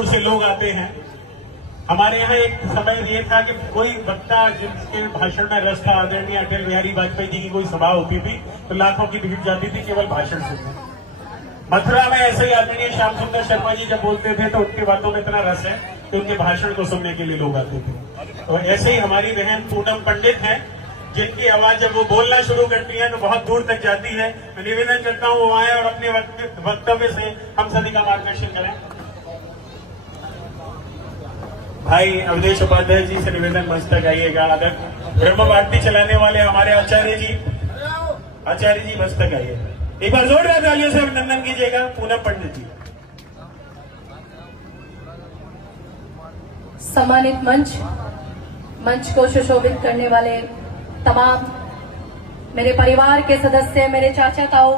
दूर से लोग आते हैं। हमारे यहाँ एक समय ये था कि कोई वक्ता जिसके भाषण में रस था, आदरणीय अटल बिहारी वाजपेयी जी की कोई सभा होती थी तो लाखों की भीड़ जाती थी केवल भाषण सुनने। मथुरा में ऐसे ही आदरणीय श्याम सुंदर शर्मा जी जब बोलते थे तो उनकी बातों में इतना रस है कि उनके भाषण को सुनने के लिए लोग आते थे। तो ऐसे ही हमारी बहन पूनम पंडित हैं, जिनकी आवाज जब वो बोलना शुरू करती है तो बहुत दूर तक जाती है। मैं निवेदन करता हूँ वो आए और अपने वक्तव्य से हम सभी का मार्गदर्शन करें। भाई अवधेश उपाध्याय जी से निवेदन मंच तक आइएगा। अगर ब्रह्म भारती चलाने वाले हमारे आचार्य जी मंच तक आइएगा। एक बार जोरदार तालियों से अभिनंदन कीजिएगा पूनम पंडित जी। सम्मानित मंच को सुशोभित करने वाले तमाम मेरे परिवार के सदस्य, मेरे चाचा ताऊ,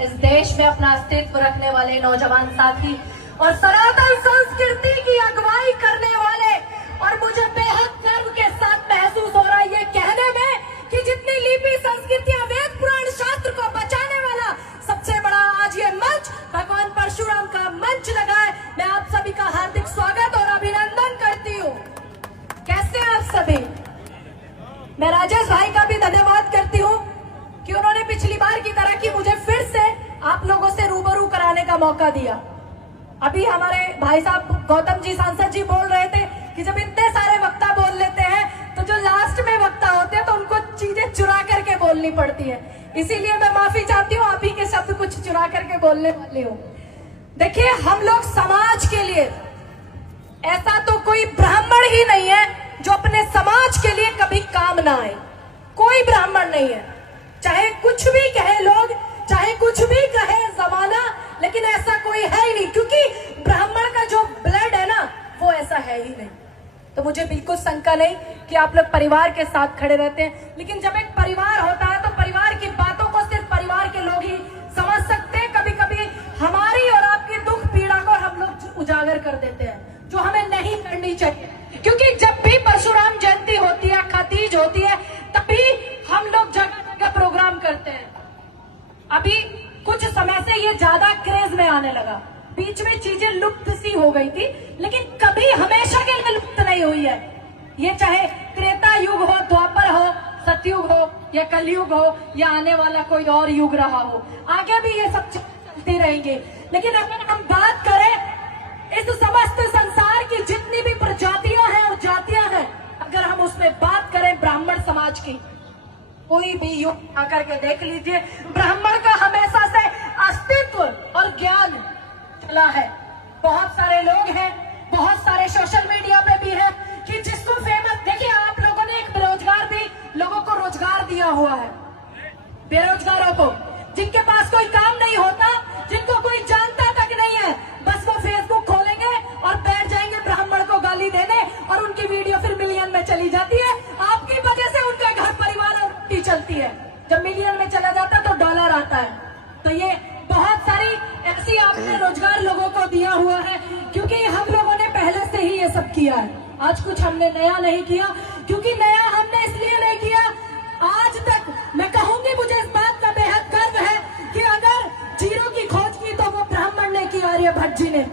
इस देश में अपना अस्तित्व रखने वाले नौजवान साथी और सनातन संस्कृति की अगुवाई करने वाले, और मुझे बेहद गर्व के साथ महसूस हो रहा है ये कहने में कि जितनी लिपि संस्कृतियां, वेद पुराण शास्त्र को बचाने वाला सबसे बड़ा आज ये मंच भगवान परशुराम का मंच लगा है। मैं आप सभी का हार्दिक स्वागत और अभिनंदन करती हूँ। कैसे हैं आप सभी? मैं राजेश भाई का भी धन्यवाद करती हूँ कि उन्होंने पिछली बार की तरह की मुझे फिर से आप लोगों से रूबरू कराने का मौका दिया। अभी हमारे भाई साहब गौतम जी सांसद जी बोल रहे थे कि जब इतने सारे वक्ता बोल लेते हैं तो जो लास्ट में वक्ता होते हैं तो उनको चीजें चुरा करके बोलनी पड़ती है। इसीलिए मैं माफी चाहती हूँ, आप ही के शब्द कुछ चुरा करके बोलने वाली हूँ। देखिए, हम लोग समाज के लिए, ऐसा तो कोई ब्राह्मण ही नहीं है जो अपने समाज के लिए कभी काम ना आए। कोई ब्राह्मण नहीं है, चाहे कुछ भी कहे लोग, चाहे कुछ भी कहे जमाना, लेकिन ऐसा कोई है ही नहीं, क्योंकि ब्राह्मण का जो ब्लड है ना वो ऐसा है ही नहीं। तो मुझे बिल्कुल शंका नहीं कि आप लोग परिवार के साथ खड़े रहते हैं, लेकिन जब एक परिवार होता है तो परिवार की बातों को सिर्फ परिवार के लोग ही समझ सकते हैं। कभी कभी हमारी और आपकी दुख पीड़ा को हम लोग उजागर कर देते हैं, जो हमें नहीं करनी चाहिए। क्योंकि जब भी परशुराम जयंती होती है, खातीज होती है, तभी हम लोग जगह का प्रोग्राम करते हैं। अभी कुछ समय से ये ज्यादा क्रेज में आने लगा, बीच में चीजें लुप्त सी हो गई थी, लेकिन कभी हमेशा के लिए लुप्त नहीं हुई है। ये चाहे त्रेता युग हो, द्वापर हो, सतयुग हो या कलयुग हो या आने वाला कोई और युग रहा हो, आगे भी ये सब चलती रहेंगी। लेकिन अगर हम बात करें इस समस्त संसार की जितनी भी प्रजातियां हैं और जातियां हैं, अगर हम उसमें बात करें ब्राह्मण समाज की, कोई भी युग आकर के देख लीजिए, ब्राह्मण का हमेशा से अस्तित्व और ज्ञान चला है। बहुत सारे लोग हैं, बहुत सारे सोशल मीडिया पे भी है कि जिसको फेमस, देखिए आप लोगों ने एक बेरोजगार भी लोगों को रोजगार दिया हुआ है। बेरोजगारों को, जिनके पास कोई काम नहीं होता, जिनको कोई जानता तक नहीं है, बस वो फेसबुक खोलेंगे और बैठ जाएंगे ब्राह्मण को गाली देने, और उनकी वीडियो फिर मिलियन में चली जाती है। आपकी वजह से उनका घर परिवार और रोटी चलती है। जब मिलियन में चला जाता है तो डॉलर आता है। तो ये बहुत सारी ऐसी आपने रोजगार लोगों को दिया हुआ है, क्योंकि हम लोगों ने पहले से ही ये सब किया है। आज कुछ हमने नया नहीं किया, क्योंकि नया हमने इसलिए नहीं किया, आज तक मैं कहूंगी मुझे इस बात का बेहद गर्व है कि अगर जीरो की खोज की तो वो ब्राह्मण ने की, आर्यभट्ट जी ने।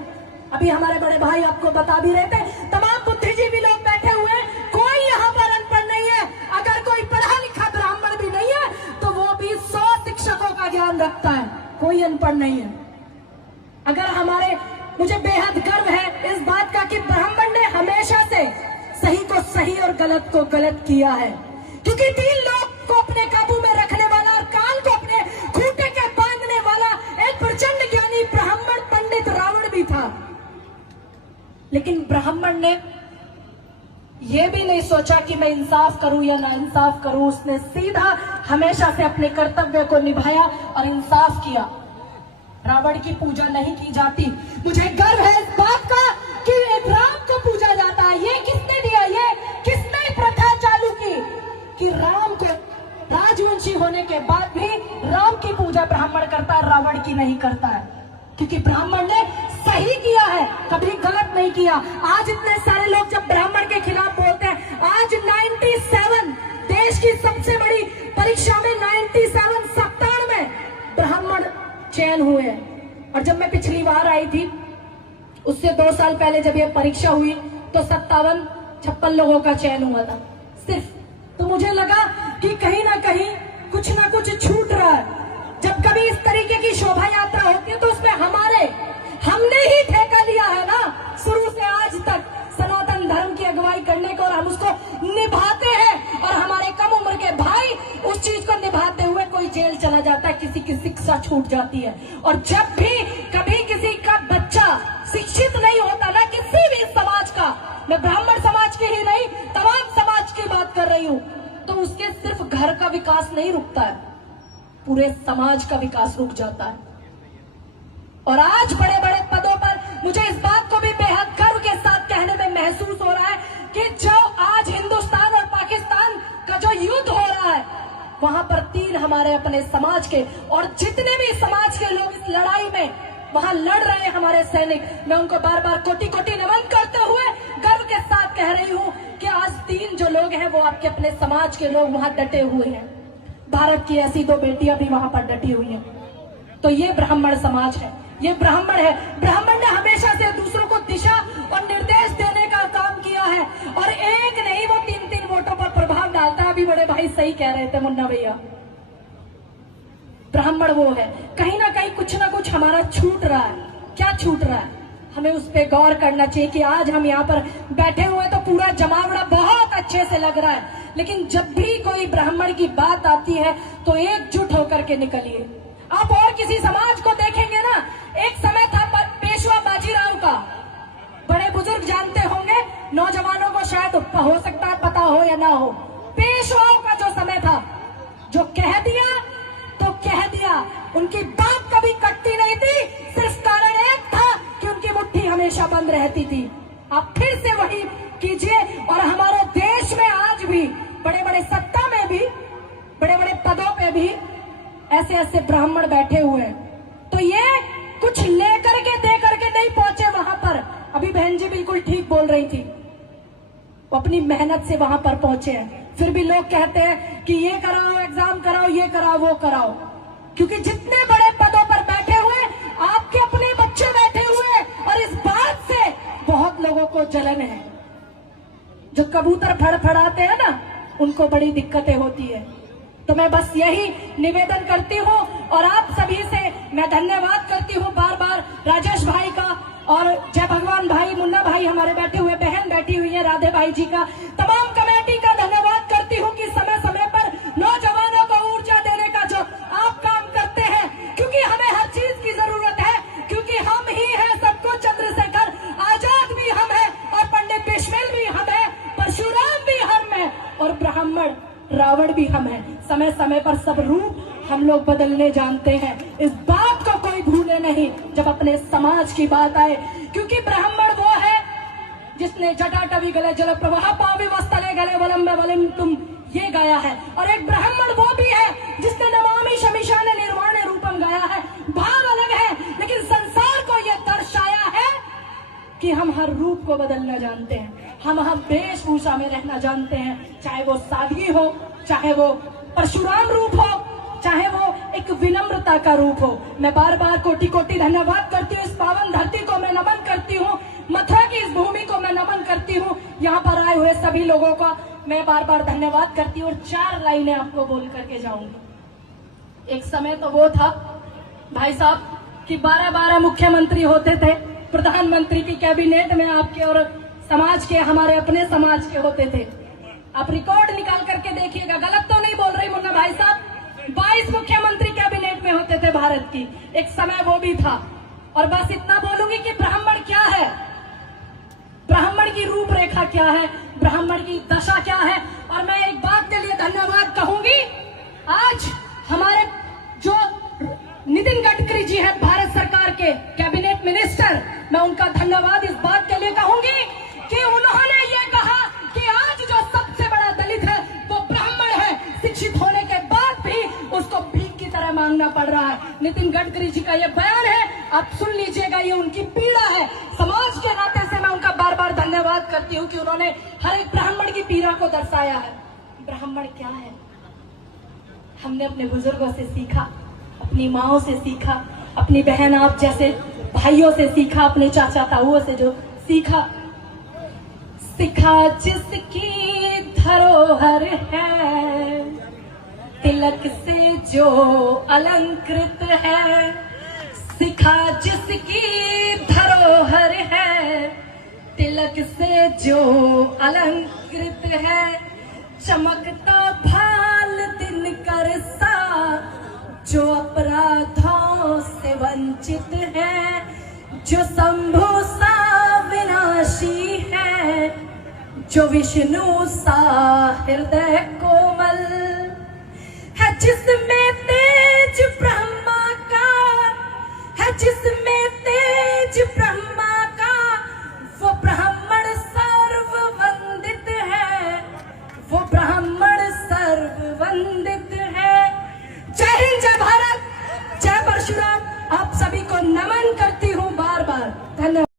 अभी हमारे बड़े भाई आपको बता भी रहे थे, तमाम बुद्धिजीवी लोग बैठे हुए हैं, कोई यहाँ पर अनपढ़ नहीं है। अगर कोई पढ़ा लिखा ब्राह्मण भी नहीं है तो वो भी 100 शिक्षकों का ज्ञान रखता है, कोई अनपढ़ नहीं है। अगर मुझे बेहद गर्व है इस बात का कि ब्राह्मण ने हमेशा से सही को सही और गलत को गलत किया है, क्योंकि 3 लोग को अपने काबू में रखने वाला और काल को अपने खूंटे के बांधने वाला एक प्रचंड ज्ञानी ब्राह्मण पंडित रावण भी था। लेकिन ब्राह्मण ने यह भी नहीं सोचा कि मैं इंसाफ करूं या ना इंसाफ करूं, उसने सीधा हमेशा से अपने कर्तव्य को निभाया और इंसाफ किया। रावण की पूजा नहीं की जाती। मुझे गर्व है इस बात का कि राम को पूजा जाता है। ये किसने दिया, ये किसने प्रथा चालू की कि राम को राजवंशी होने के बाद भी राम की पूजा ब्राह्मण करता है, रावण की नहीं करता है, क्योंकि ब्राह्मण ने सही किया है, कभी गलत नहीं किया। आज इतने सारे लोग जब ब्राह्मण के खिलाफ बोलते हैं, आज 97 देश की सबसे बड़ी परीक्षा में 97 97 ब्राह्मण चयन हुए हैं। और जब मैं पिछली बार आई थी उससे 2 साल पहले जब ये परीक्षा हुई तो 57-56 लोगों का चयन हुआ था सिर्फ। तो मुझे लगा कि कहीं ना कहीं कुछ ना कुछ छूट रहा है। जब कभी इस तरीके की शोभा यात्रा होती है तो उसमें हमने ही ठेका लिया है ना शुरू से आज तक सनातन धर्म की अगुवाई करने को, और हम उसको निभाते हैं। और हमारे कम उम्र के भाई उस चीज को निभाते हुए कोई जेल चला जाता है, किसी की शिक्षा छूट जाती है। और जब भी कभी किसी का बच्चा शिक्षित नहीं होता ना, किसी भी समाज का, मैं ब्राह्मण समाज की ही नहीं तमाम समाज की बात कर रही हूँ, तो उसके सिर्फ घर का विकास नहीं रुकता है, पूरे समाज का विकास रुक जाता है। और आज बड़े बड़े पदों पर मुझे इस बात को भी बेहद गर्व के साथ कहने में महसूस हो रहा है कि जो आज हिंदुस्तान और पाकिस्तान का जो युद्ध हो रहा है, वहां पर 3 हमारे अपने समाज के, और जितने भी समाज के लोग इस लड़ाई में वहां लड़ रहे हैं हमारे सैनिक, मैं उनको बार बार कोटि कोटि नमन करते हुए गर्व के साथ कह रही हूं कि आज 3 जो लोग हैं वो आपके अपने समाज के लोग वहां डटे हुए हैं। भारत की ऐसी 2 बेटियां भी वहां पर डटी हुई हैं। तो ये ब्राह्मण समाज है, ये ब्राह्मण है। ब्राह्मण ने हमेशा से दूसरों को दिशा और निर्देश देने का काम किया है, और एक नहीं वो 3-3 वोटों पर प्रभाव डालता है। अभी बड़े भाई सही कह रहे थे मुन्ना भैया, ब्राह्मण वो है। कहीं ना कहीं कुछ ना कुछ हमारा छूट रहा है। क्या छूट रहा है, हमें उस पर गौर करना चाहिए कि आज हम यहाँ पर बैठे हुए तो पूरा जमावड़ा बहुत अच्छे से लग रहा है, लेकिन जब भी कोई ब्राह्मण की बात आती है तो एकजुट होकर के निकलिए। आप और किसी समाज को देखेंगे ना, एक समय था पेशवा बाजीराव का, बड़े बुजुर्ग जानते होंगे, नौजवानों को शायद हो सकता है पता हो या ना हो। पेशवाओं का जो समय था, जो कह दिया तो कह दिया, उनकी बात कभी कटती नहीं थी, सिर्फ कारण एक था कि उनकी मुट्ठी हमेशा बंद रहती थी। आप फिर से वही कीजिए, और हमारे देश में आज भी बड़े बड़े सत्ता में भी, बड़े बड़े पदों पे भी ऐसे ऐसे ब्राह्मण बैठे हुए हैं। तो ये कुछ लेकर के दे करके नहीं पहुंचे वहां पर। अभी बहन जी बिल्कुल ठीक बोल रही थी, वो अपनी मेहनत से वहां पर पहुंचे हैं। फिर भी लोग कहते हैं कि ये कराओ, एग्जाम कराओ, ये कराओ, वो कराओ, क्योंकि जितने बड़े पदों पर बैठे हुए आपके अपने बच्चे बैठे हुए, और इस बात से बहुत लोगों को जलन है। जो कबूतर फड़फड़ाते हैं ना, उनको बड़ी दिक्कतें होती है। तो मैं बस यही निवेदन करती हूँ, और आप सभी से मैं धन्यवाद करती हूँ बार बार, राजेश भाई का और जय भगवान भाई, मुन्ना भाई हमारे बैठे हुए, बहन बैठी हुई है राधे भाई जी का, तमाम कमेटी का धन्यवाद करती हूँ कि समय समय पर नौजवानों को ऊर्जा देने का जो आप काम करते हैं, क्योंकि हमें हर चीज की जरूरत है, क्योंकि हम ही हैं सबको, चंद्रशेखर आजाद भी हम हैं, और पंडित बिस्मिल भी हम हैं, परशुराम भी हम हैं, और ब्राह्मण रावण भी हम हैं। समय समय पर सब रूप हम लोग बदलने जानते हैं, इस बात को कोई भूले नहीं जब अपने समाज की बात आए, क्योंकि ब्राह्मण वो है जिसने जटाटवी गले जल प्रवाह पावी वस्तले गले वलम में वलिम तुम ये गाया है, और एक ब्राह्मण वो भी है जिसने नमामि शमिशान निर्वाण रूपम गाया है। भाव अलग है, लेकिन संसार को ये दर्शाया है कि हम हर रूप को बदलना जानते हैं, हम वेशभूषा में रहना जानते हैं, चाहे वो सादगी हो, चाहे वो परशुराम रूप हो, चाहे वो एक विनम्रता का रूप हो। मैं बार बार कोटि कोटि धन्यवाद करती हूँ, इस पावन धरती को मैं नमन करती हूँ, मथुरा की इस भूमि को मैं नमन करती हूँ, यहाँ पर आए हुए सभी लोगों का मैं बार बार धन्यवाद करती हूँ। और 4 लाइनें आपको बोल करके जाऊंगी। एक समय तो वो था भाई साहब कि 12-12 मुख्यमंत्री होते थे, प्रधानमंत्री की कैबिनेट में आपके और समाज के, हमारे अपने समाज के होते थे। आप रिकॉर्ड निकाल करके देखिएगा, गलत तो नहीं बोल रही मुन्ना भाई साहब, 22 मुख्यमंत्री कैबिनेट में होते थे भारत की, एक समय वो भी था। और बस इतना बोलूंगी कि ब्राह्मण क्या है, ब्राह्मण की रूपरेखा क्या है, ब्राह्मण की दशा क्या है। और मैं एक बात के लिए धन्यवाद कहूंगी, आज हमारे जो नितिन गडकरी जी है भारत सरकार के कैबिनेट मिनिस्टर, मैं उनका धन्यवाद इस बात के लिए कहूंगी कि उन्होंने ये कहा कि आज जो सबसे बड़ा दलित है वो ब्राह्मण है, शिक्षित होने के बाद भी उसको भीख की तरह मांगना पड़ रहा है। नितिन गडकरी जी का ये बयान है, आप सुन लीजिएगा, ये उनकी पीड़ा है। समाज के नाते से मैं उनका बार बार धन्यवाद करती हूँ कि उन्होंने हर एक ब्राह्मण की पीड़ा को दर्शाया है। ब्राह्मण क्या है, हमने अपने बुजुर्गों से सीखा, अपनी माओं से सीखा, अपनी बहन आप जैसे भाइयों से सीखा, अपने चाचा ताऊओं से जो सीखा, सिखा जिसकी धरोहर है, तिलक से जो अलंकृत है। सिखा जिसकी धरोहर है, तिलक से जो अलंकृत है। चमकता भाल दिनकर सा, जो अपराधों से वंचित है, जो शंभु सा विनाशी है, जो विष्णु सा हृदय कोमल है, जिसमें तेज ब्रह्मा का है, जिसमें तेज ब्रह्मा